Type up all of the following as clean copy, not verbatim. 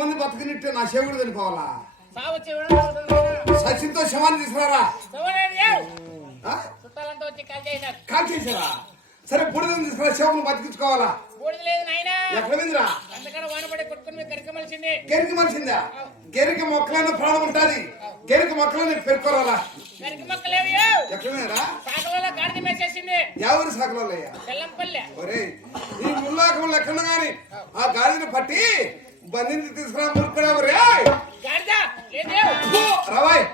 ఎంతమంది బతకనిట్టే నా శివుడు చనిపోవాలా సచిన్తో శవాన్ని తీసుకురారా కాల్ చేసారా సరే బుడిదని తీసుకురా శివుని బతికించుకోవాలా ఎక్కడ విందిరా కెరికి మలిసిందా కెరికి మొక్కలైనా ప్రాణం ఉంటది కెరికి మొక్కలని పెరుకోరాలా ఎక్కడరా ఎవరి సాకలయ్యా ఒరే ఈ ముల్లాకములు ఎక్కడ గాని ఆ గాడిని పట్టి బంధించి తీసుకురా మురుకురావు రే రవాయ్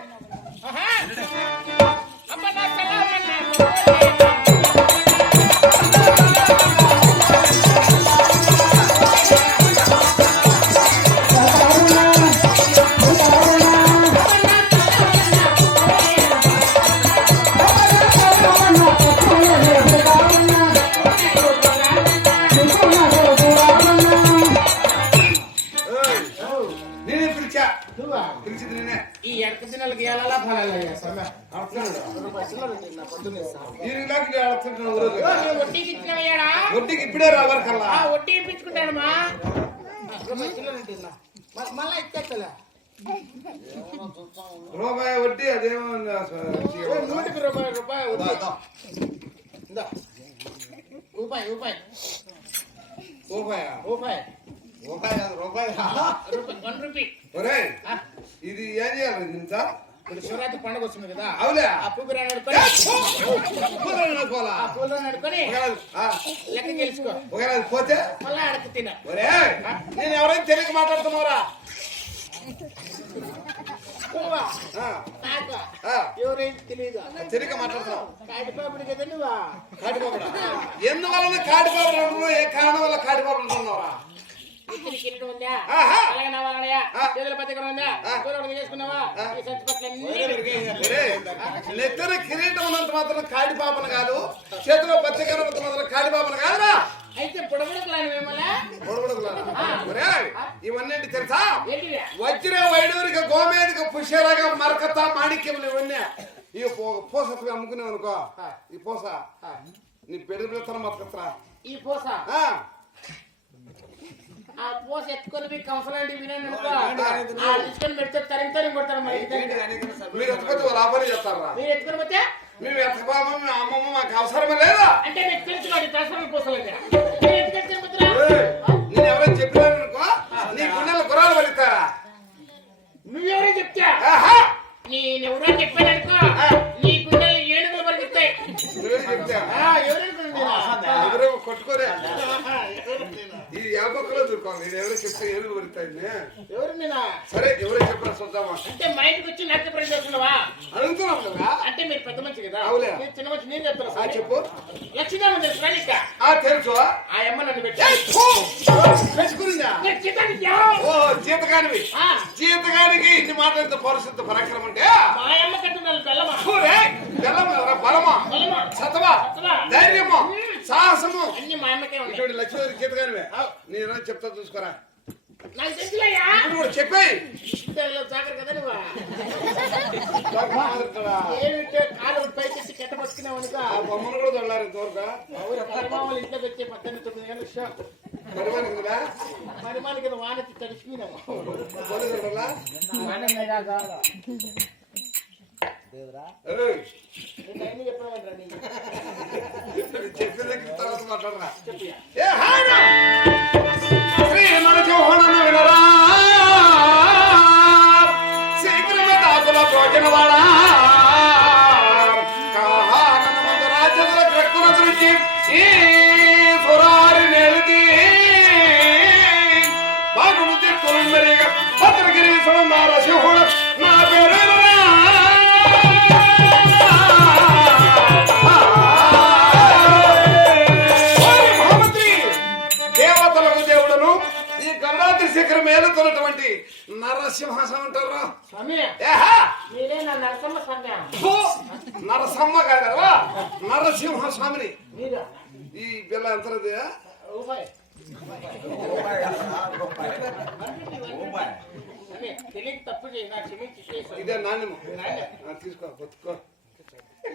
వడ్డీకి ఇప్పుడే రావాలి కల్లా వడ్డీ ఇప్పించుకుంటాడు మా మళ్ళా ఇచ్చేస్తలే రూపాయి వడ్డీ అదేమో 100కి రూపాయి ఒరే ఇది ఏం చేయాలి ఇంత ఇప్పుడు శివరాత్రి పండుగ వస్తుంది కదా అవులే ఆ పూపిరాన్ని అడుకొని లెక్క గెలుచుకో పోతే మళ్ళా అడక తిన నేను ఎవరైనా తెలియక మాట్లాడుతున్నారా ఎవరైనా తెలియదు తెలియక మాట్లాడుతున్నావు కాటిపాపుడు కదా నువ్వా కాటిపాపుడు ఎందువల్ల కాటిపాపుడు అంటున్నావు ఏ కారణం వల్ల కాటిపాపుడు అంటున్నావా కిరీటం ఉందా అలాగే నవ్వాలనయా చేతుల పత్రికలు ఉందా చేసుకున్నావా నెత్తన కిరీటం ఉన్నంత మాత్రం కాడి పాపను కాదు చేతిలో పత్రికలు ఉన్నంత మాత్రం కాడి పాపను కాదురా అయితే పొడబుడుకులాను ఇవన్నీ తెలుసా వజ్ర వైడూరిక గోమేదిక పుష్యలాగా మరకత మాణిక్యములు ఇవన్నీ ఈ పూస అమ్ముకునేవు అనుకో ఈ పూస నీ పెళ్లి పిల్లతనం మరకత్తరా ఈ పూస ఆ పూస ఎత్తుకొని కంఫర్ట్ వినండి పెడితే తరిగితని కొడతారు మీరు ఎత్తుకోతే వాళ్ళు ఆపని చెప్తారా మీరు ఎత్తుకొని పోతే మేము ఎత్తబాబు మీ అమ్మమ్మ మాకు అవసరమే లేదా అంటే మీకు తెలుసుకోండి ప్రసన్న పూసలు నేను ఎవరైనా చెప్పినాను అనుకో నీ గుండెల గుర్రాలు పలుకుతారా నువ్వెవరో చెప్తా నేనెవరో చెప్పాననుకో నీ గుండెలు ఏనుగులు పలుకుతాయి ఎవరో కొట్టుకోరే ఇది యాపక్కలో దొరుకోవాలి నేను ఎవరో చెప్తే ఏనుగులు పలుకుతాయి ఎవరు నేనా సరే ఎవరో చెప్పరా చూద్దామా అంటే మా ఇంటికి వచ్చి నాకు ప్రశ్నిస్తున్నావా అడుగుతున్నాం కదా అంటే మీరు పెద్ద మంచి కదా అవులే చిన్న మంచి నేను చెప్తాను చెప్పు లక్ష్మీదేవి తెలుసు తెలుసు ఆ అమ్మ నన్ను పెట్టుకునిందా జీతగానివి జీతగానికి ఇన్ని మాట్లాడితే పరిస్థితి పరాక్రమం అంటే మా అమ్మ కట్టిన బెల్లమా బలమా సతవా ధైర్యము సాహసము అన్ని మా అమ్మకే ఇటువంటి లక్ష్మీ జీతగానివే నేను చెప్తా చూసుకోరా నాకు తెలుసులయ్యా ఇప్పుడు కూడా చెప్పాయి జాగ్రత్త కదా నువ్వు ఏమిటో కాలు పైకి కెట్ట పట్టుకున్నావు అనుకో బొమ్మను కూడా దొల్లారు ఇంతవరకు పరిమాణాలు ఇంట్లో వచ్చే 18-9 ఏళ్ళ విషయం పరిమాణం కింద వానకి తడిచిపోయినాము చెప్పిన తర్వాత మాట్లాడరా భోజనవాడా రాజ్యంలో ప్రకృతి దృష్టి ఈ సురారి నెలది బాగుడు చెక్కులు మెరిగా భద్రగిరీశ్వరం నారసింహుడు నా పేరు దేవతలకు దేవుడును ఈ గంగాద్రి శిఖరం మేలుతున్నటువంటి నరసింహసం అంటారు నరసమ్మ కాదు నరసింహ స్వామిని ఈ పిల్ల ఎంత తప్పు ఇదే నాణ్యము తీసుకో